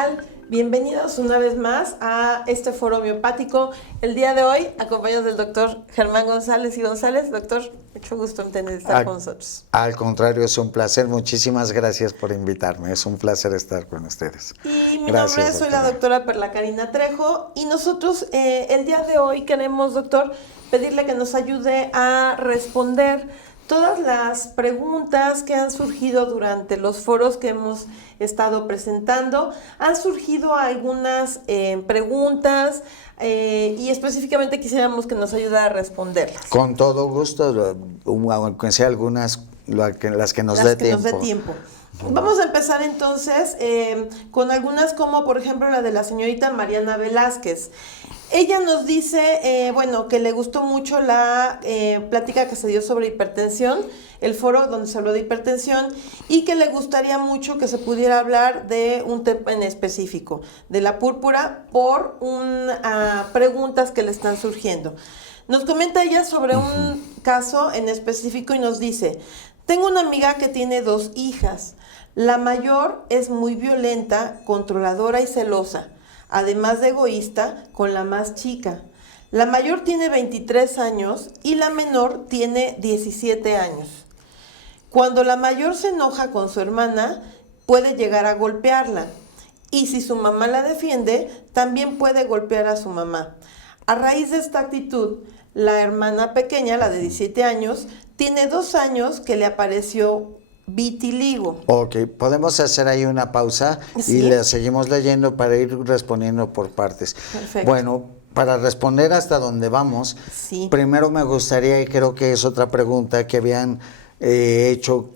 tal? Bienvenidos una vez más a este foro homeopático. El día de hoy, acompañados del doctor Germán González y González. Doctor, mucho gusto en estar con nosotros. Al contrario, es un placer. Muchísimas gracias por invitarme. Es un placer estar con ustedes. Y mi nombre, soy la doctora Perla Karina Trejo. Y nosotros el día de hoy queremos, doctor, pedirle que nos ayude a responder todas las preguntas que han surgido durante los foros que hemos estado presentando. Han surgido algunas preguntas y específicamente quisiéramos que nos ayude a responderlas. Con todo gusto, aunque sea algunas, las que nos dé tiempo. Vamos a empezar entonces con algunas como por ejemplo la de la señorita Mariana Velázquez. Ella nos dice, que le gustó mucho la plática que se dio sobre hipertensión, el foro donde se habló de hipertensión, y que le gustaría mucho que se pudiera hablar de un tema en específico, de la púrpura, por preguntas que le están surgiendo. Nos comenta ella sobre un caso en específico y nos dice, tengo una amiga que tiene 2 hijas. La mayor es muy violenta, controladora y celosa, además de egoísta con la más chica. La mayor tiene 23 años y la menor tiene 17 años. Cuando la mayor se enoja con su hermana, puede llegar a golpearla. Y si su mamá la defiende, también puede golpear a su mamá. A raíz de esta actitud, la hermana pequeña, la de 17 años, tiene 2 años que le apareció vitiligo. Ok, podemos hacer ahí una pausa ¿Sí? Y le seguimos leyendo para ir respondiendo por partes. Perfecto. Bueno, para responder hasta donde vamos, sí. Primero me gustaría, y creo que es otra pregunta que habían hecho,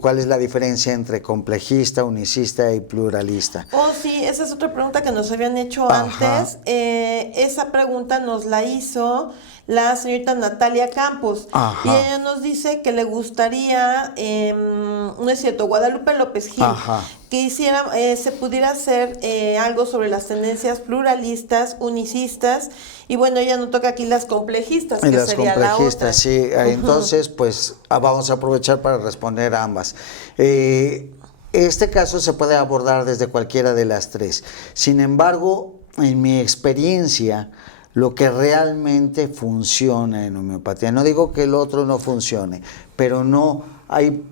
¿cuál es la diferencia entre complejista, unicista y pluralista? Oh, sí, esa es otra pregunta que nos habían hecho antes. Esa pregunta nos la hizo la señorita Natalia Campos. Y ella nos dice que le gustaría, no es cierto, Guadalupe López Gil, que se pudiera hacer algo sobre las tendencias pluralistas, unicistas, y bueno, ella no toca aquí las complejistas, que las sería la otra. Sí. Entonces, pues vamos a aprovechar para responder a ambas. Este caso se puede abordar desde cualquiera de las 3. Sin embargo, en mi experiencia, lo que realmente funciona en homeopatía, no digo que el otro no funcione, pero no hay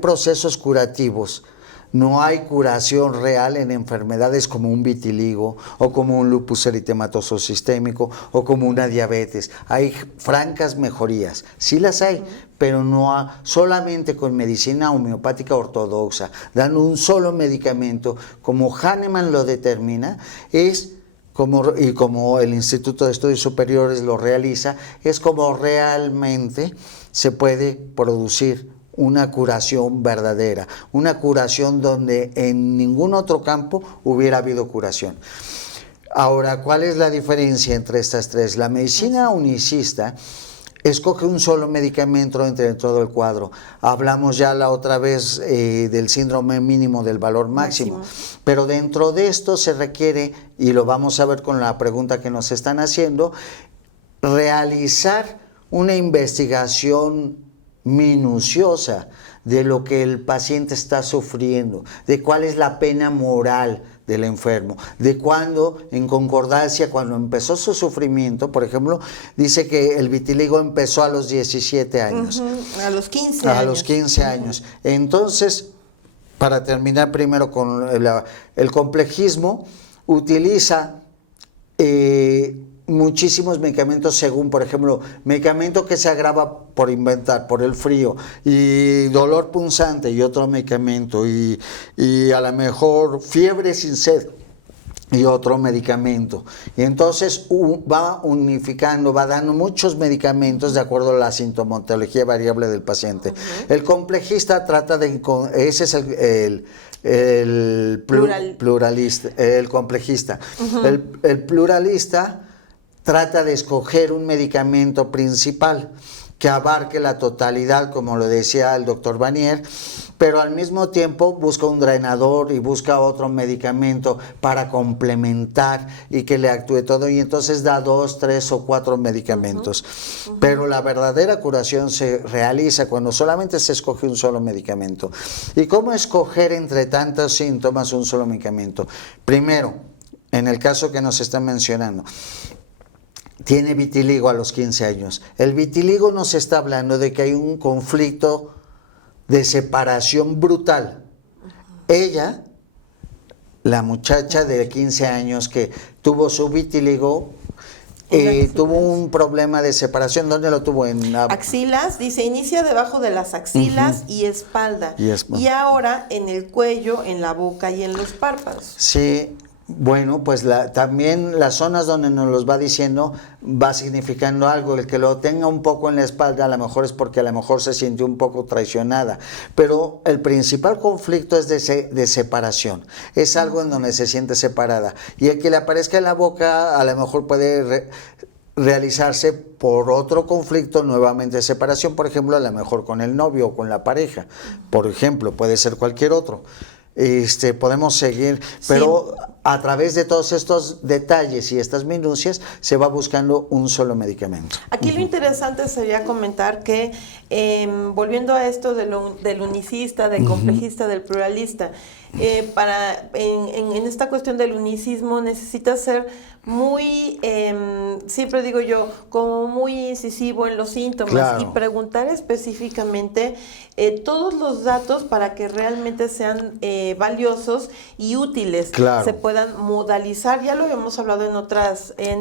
procesos curativos, no hay curación real en enfermedades como un vitiligo o como un lupus eritematoso sistémico o como una diabetes. Hay francas mejorías, sí las hay, pero no solamente con medicina homeopática ortodoxa, dando un solo medicamento, como Hahnemann lo determina, como el Instituto de Estudios Superiores lo realiza, es como realmente se puede producir una curación verdadera, una curación donde en ningún otro campo hubiera habido curación. Ahora, ¿cuál es la diferencia entre estas 3? La medicina unicista escoge un solo medicamento entre todo el cuadro. Hablamos ya la otra vez del síndrome mínimo del valor máximo, pero dentro de esto se requiere, y lo vamos a ver con la pregunta que nos están haciendo, realizar una investigación minuciosa de lo que el paciente está sufriendo, de cuál es la pena moral del enfermo, de cuándo, en concordancia, cuando empezó su sufrimiento, por ejemplo, dice que el vitiligo empezó a los 17 años. A los 15 años. A los 15 años. Entonces, para terminar primero con el complejismo, utiliza muchísimos medicamentos según, por ejemplo, medicamento que se agrava por inventar, por el frío, y dolor punzante y otro medicamento, y a lo mejor fiebre sin sed y otro medicamento. Y entonces va unificando, va dando muchos medicamentos de acuerdo a la sintomatología variable del paciente. El complejista trata de, ese es el pluralista, el complejista. El pluralista trata de escoger un medicamento principal, que abarque la totalidad, como lo decía el doctor Vanier, pero al mismo tiempo busca un drenador y busca otro medicamento para complementar y que le actúe todo, y entonces da 2, 3 o 4 medicamentos. Pero la verdadera curación se realiza cuando solamente se escoge un solo medicamento. ¿Y cómo escoger entre tantos síntomas un solo medicamento? Primero, en el caso que nos están mencionando, tiene vitiligo a los 15 años. El vitiligo nos está hablando de que hay un conflicto de separación brutal. Ella, la muchacha de 15 años que tuvo su vitiligo, tuvo un problema de separación. ¿Dónde lo tuvo? En la... axilas, dice, inicia debajo de las axilas y espalda. Y ahora en el cuello, en la boca y en los párpados. Sí. Bueno, pues también las zonas donde nos los va diciendo va significando algo. El que lo tenga un poco en la espalda a lo mejor es porque a lo mejor se sintió un poco traicionada, pero el principal conflicto es de separación, es algo en donde se siente separada, y el que le aparezca en la boca a lo mejor puede realizarse por otro conflicto nuevamente de separación, por ejemplo a lo mejor con el novio o con la pareja, por ejemplo, puede ser cualquier otro. Podemos seguir, pero sí, a través de todos estos detalles y estas minucias se va buscando un solo medicamento. Aquí lo interesante sería comentar que, volviendo a esto del unicista, del complejista, del pluralista, en esta cuestión del unicismo necesita ser muy, siempre digo yo, como muy incisivo en los síntomas, claro, y preguntar específicamente todos los datos para que realmente sean valiosos y útiles, claro, se puedan modalizar, ya lo habíamos hablado en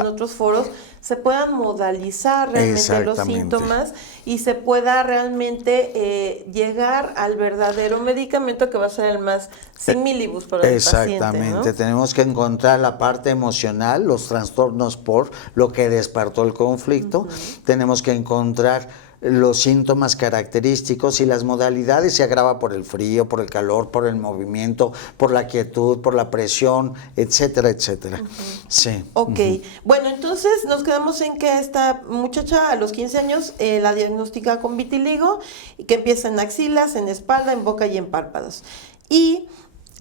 otros foros, se puedan modalizar realmente los síntomas y se pueda realmente llegar al verdadero medicamento que va a ser el más similibus para el paciente. Exactamente, ¿no? Tenemos que encontrar la parte emocional, los trastornos por lo que despertó el conflicto, tenemos que encontrar los síntomas característicos y las modalidades. Se agrava por el frío, por el calor, por el movimiento, por la quietud, por la presión, etcétera, etcétera. Sí. Ok, bueno, entonces nos quedamos en que esta muchacha a los 15 años la diagnostica con vitiligo, y que empieza en axilas, en espalda, en boca y en párpados. Y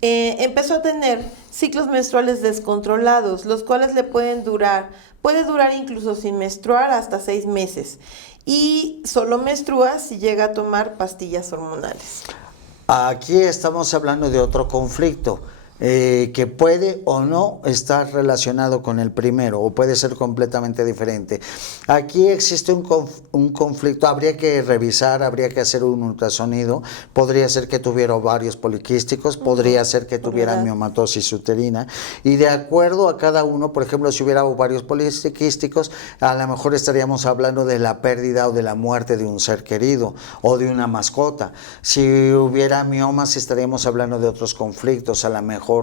empezó a tener ciclos menstruales descontrolados, los cuales puede durar incluso sin menstruar hasta 6 meses. Y solo menstrua si llega a tomar pastillas hormonales. Aquí estamos hablando de otro conflicto que puede o no estar relacionado con el primero, o puede ser completamente diferente. Aquí existe un conflicto, habría que revisar, habría que hacer un ultrasonido. Podría ser que tuviera ovarios poliquísticos, podría ser que tuviera miomatosis uterina, y de acuerdo a cada uno, por ejemplo, si hubiera ovarios poliquísticos, a lo mejor estaríamos hablando de la pérdida o de la muerte de un ser querido o de una mascota. Si hubiera miomas, estaríamos hablando de otros conflictos, a lo mejor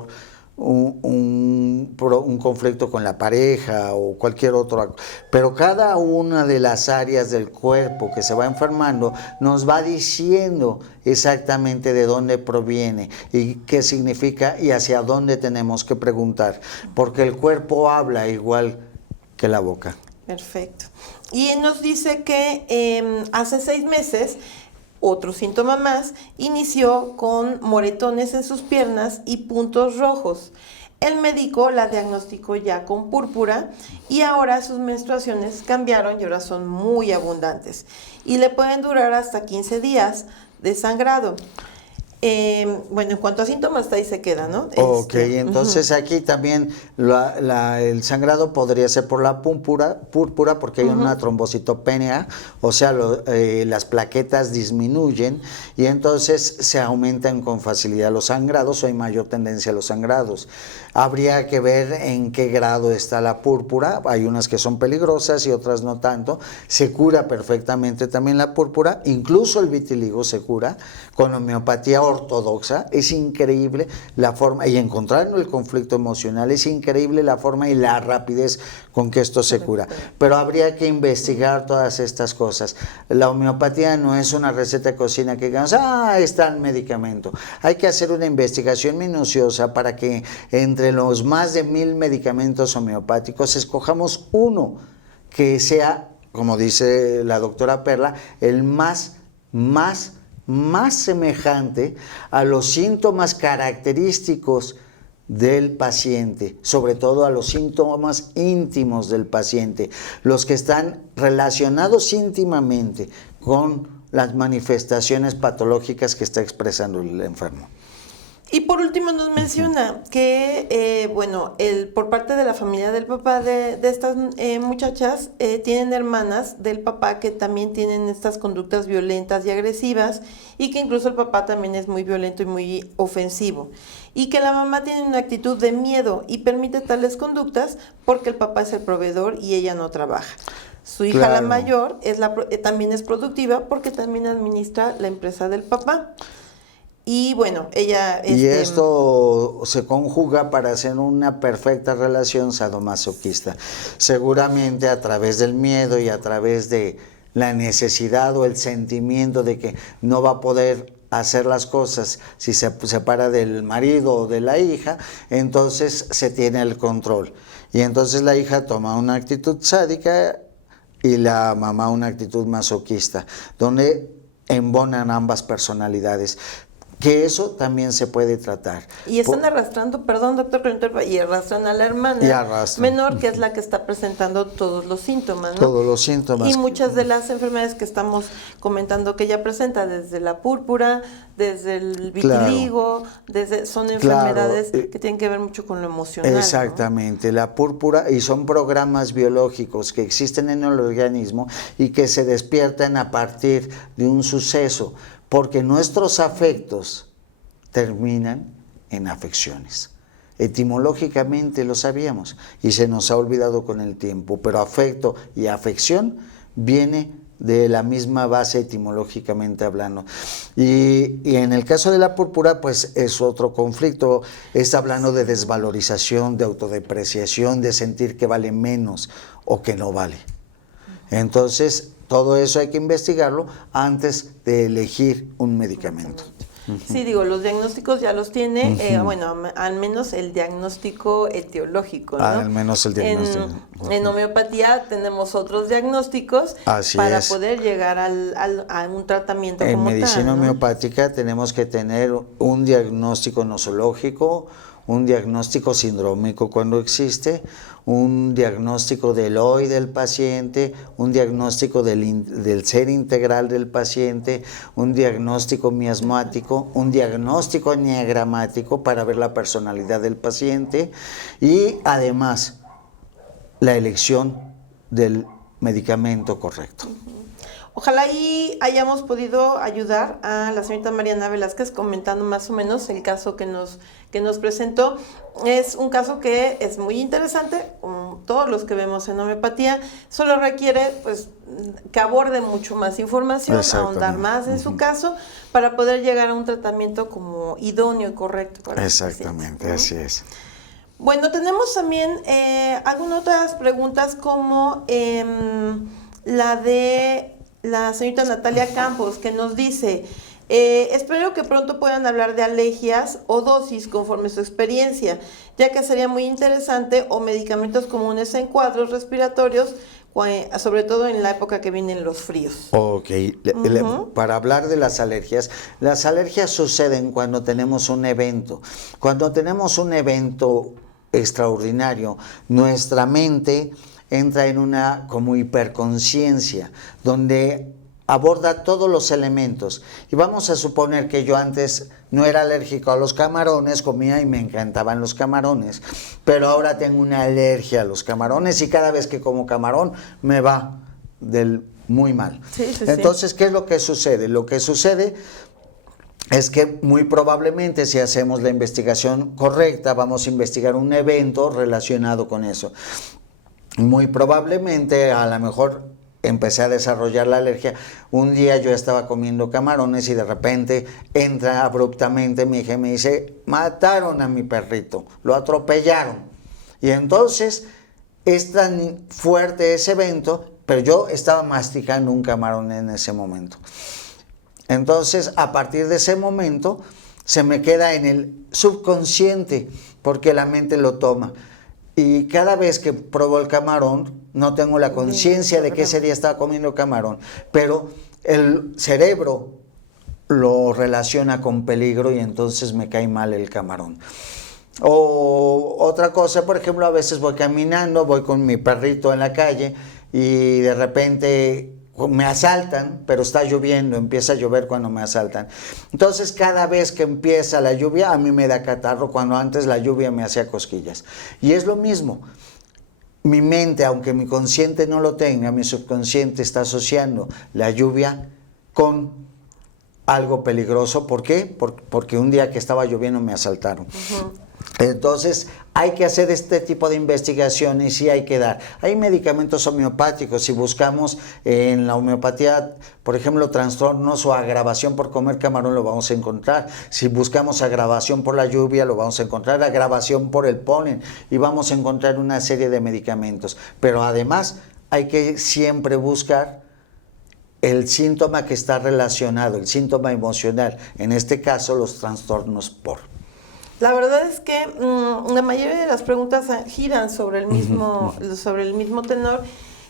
un conflicto con la pareja o cualquier otro, pero cada una de las áreas del cuerpo que se va enfermando nos va diciendo exactamente de dónde proviene y qué significa y hacia dónde tenemos que preguntar, porque el cuerpo habla igual que la boca. Perfecto. Y nos dice que hace 6 meses otro síntoma más, inició con moretones en sus piernas y puntos rojos. El médico la diagnosticó ya con púrpura, y ahora sus menstruaciones cambiaron y ahora son muy abundantes y le pueden durar hasta 15 días de sangrado. Bueno, en cuanto a síntomas, hasta ahí se queda, ¿no? Ok, entonces aquí también el sangrado podría ser por la púrpura porque hay una trombocitopenia, o sea, las plaquetas disminuyen y entonces se aumentan con facilidad los sangrados, o hay mayor tendencia a los sangrados. Habría que ver en qué grado está la púrpura, hay unas que son peligrosas y otras no tanto. Se cura perfectamente también la púrpura, incluso el vitiligo se cura con homeopatía ortodoxa. Es increíble la forma, y encontrando el conflicto emocional, es increíble la forma y la rapidez con que esto se cura. Pero habría que investigar todas estas cosas. La homeopatía no es una receta de cocina que digamos, está el medicamento. Hay que hacer una investigación minuciosa para que entre los más de 1000 medicamentos homeopáticos escojamos uno que sea como dice la doctora Perla, el más semejante a los síntomas característicos del paciente, sobre todo a los síntomas íntimos del paciente, los que están relacionados íntimamente con las manifestaciones patológicas que está expresando el enfermo. Y por último nos menciona que, por parte de la familia del papá de estas muchachas, tienen hermanas del papá que también tienen estas conductas violentas y agresivas, y que incluso el papá también es muy violento y muy ofensivo, y que la mamá tiene una actitud de miedo y permite tales conductas porque el papá es el proveedor y ella no trabaja. Su hija, la mayor, también es productiva porque también administra la empresa del papá. Y bueno, ella... Y esto se conjuga para hacer una perfecta relación sadomasoquista. Seguramente a través del miedo y a través de la necesidad o el sentimiento de que no va a poder hacer las cosas si se separa del marido o de la hija, entonces se tiene el control. Y entonces la hija toma una actitud sádica y la mamá una actitud masoquista, donde embonan ambas personalidades. Que eso también se puede tratar. Y están arrastrando, perdón doctor, y arrastran a la hermana menor, que es la que está presentando todos los síntomas, ¿no? Todos los síntomas. Y muchas de las enfermedades que estamos comentando que ella presenta, desde la púrpura, desde el vitiligo, son enfermedades que tienen que ver mucho con lo emocional. Exactamente, ¿no? La púrpura, y son programas biológicos que existen en el organismo y que se despiertan a partir de un suceso, porque nuestros afectos terminan en afecciones. Etimológicamente lo sabíamos y se nos ha olvidado con el tiempo, pero afecto y afección viene de la misma base etimológicamente hablando. Y en el caso de la púrpura, pues es otro conflicto, está hablando de desvalorización, de autodepreciación, de sentir que vale menos o que no vale. Entonces, todo eso hay que investigarlo antes de elegir un medicamento. Sí, digo, los diagnósticos ya los tiene, al menos el diagnóstico etiológico, ¿no? Al menos el diagnóstico. En homeopatía tenemos otros diagnósticos para poder llegar a un tratamiento como tal. En medicina homeopática tenemos que tener un diagnóstico nosológico, un diagnóstico sindrómico cuando existe, un diagnóstico del hoy del paciente, un diagnóstico del ser integral del paciente, un diagnóstico miasmático, un diagnóstico enneagramático para ver la personalidad del paciente y además la elección del medicamento correcto. Ojalá y hayamos podido ayudar a la señorita Mariana Velázquez comentando más o menos el caso que nos presentó. Es un caso que es muy interesante, como todos los que vemos en homeopatía, solo requiere pues que aborde mucho más información, ahondar más en su caso, para poder llegar a un tratamiento como idóneo y correcto para Exactamente, ¿no? Así es. Bueno, tenemos también algunas otras preguntas como la de la señorita Natalia Campos, que nos dice, espero que pronto puedan hablar de alergias o dosis conforme su experiencia, ya que sería muy interesante, o medicamentos comunes en cuadros respiratorios, sobre todo en la época que vienen los fríos. Ok, para hablar de las alergias suceden cuando tenemos un evento. Cuando tenemos un evento extraordinario, nuestra mente entra en una como hiperconciencia, donde aborda todos los elementos. Y vamos a suponer que yo antes no era alérgico a los camarones, comía y me encantaban los camarones, pero ahora tengo una alergia a los camarones y cada vez que como camarón me va muy mal. Entonces, ¿qué es lo que sucede? Lo que sucede es que muy probablemente, si hacemos la investigación correcta, vamos a investigar un evento relacionado con eso. Muy probablemente, a lo mejor empecé a desarrollar la alergia. Un día yo estaba comiendo camarones y de repente entra abruptamente mi hija y me dice, mataron a mi perrito, lo atropellaron. Y entonces es tan fuerte ese evento, pero yo estaba masticando un camarón en ese momento. Entonces, a partir de ese momento, se me queda en el subconsciente, porque la mente lo toma. Y cada vez que pruebo el camarón, no tengo la conciencia de que ese día estaba comiendo camarón, pero el cerebro lo relaciona con peligro y entonces me cae mal el camarón. O otra cosa, por ejemplo, a veces voy caminando, voy con mi perrito en la calle y de repente me asaltan, pero está lloviendo, empieza a llover cuando me asaltan. Entonces, cada vez que empieza la lluvia, a mí me da catarro, cuando antes la lluvia me hacía cosquillas. Y es lo mismo. Mi mente, aunque mi consciente no lo tenga, mi subconsciente está asociando la lluvia con algo peligroso. ¿Por qué? Porque un día que estaba lloviendo me asaltaron. Entonces hay que hacer este tipo de investigaciones y hay que dar. Hay medicamentos homeopáticos. Si buscamos en la homeopatía, por ejemplo, trastornos o agravación por comer camarón, lo vamos a encontrar. Si buscamos agravación por la lluvia, lo vamos a encontrar. Agravación por el polen y vamos a encontrar una serie de medicamentos. Pero además hay que siempre buscar el síntoma que está relacionado, el síntoma emocional. En este caso, los trastornos por. La verdad es que la mayoría de las preguntas giran sobre el mismo tenor,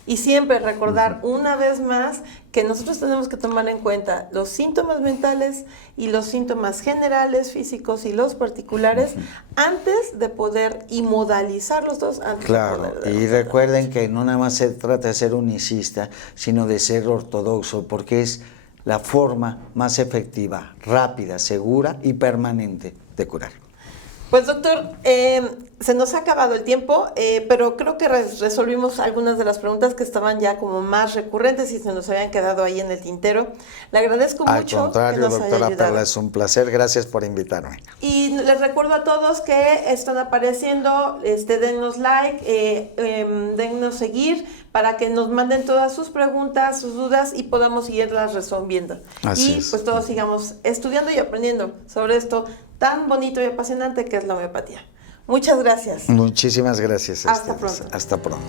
y siempre recordar una vez más que nosotros tenemos que tomar en cuenta los síntomas mentales y los síntomas generales, físicos y los particulares antes de poder modalizar los dos. Claro, y recuerden que no nada más se trata de ser unicista, sino de ser ortodoxo, porque es la forma más efectiva, rápida, segura y permanente de curar. Pues doctor, se nos ha acabado el tiempo, pero creo que resolvimos algunas de las preguntas que estaban ya como más recurrentes y se nos habían quedado ahí en el tintero. Le agradezco mucho. Al contrario, que nos doctora haya ayudado. Perla, es un placer. Gracias por invitarme. Y les recuerdo a todos que están apareciendo, dennos like, dennos seguir para que nos manden todas sus preguntas, sus dudas y podamos seguirlas resolviendo. Así y es. pues todos sigamos estudiando y aprendiendo sobre esto tan bonito y apasionante que es la homeopatía. Muchas gracias. Muchísimas gracias. Hasta pronto. Hasta pronto.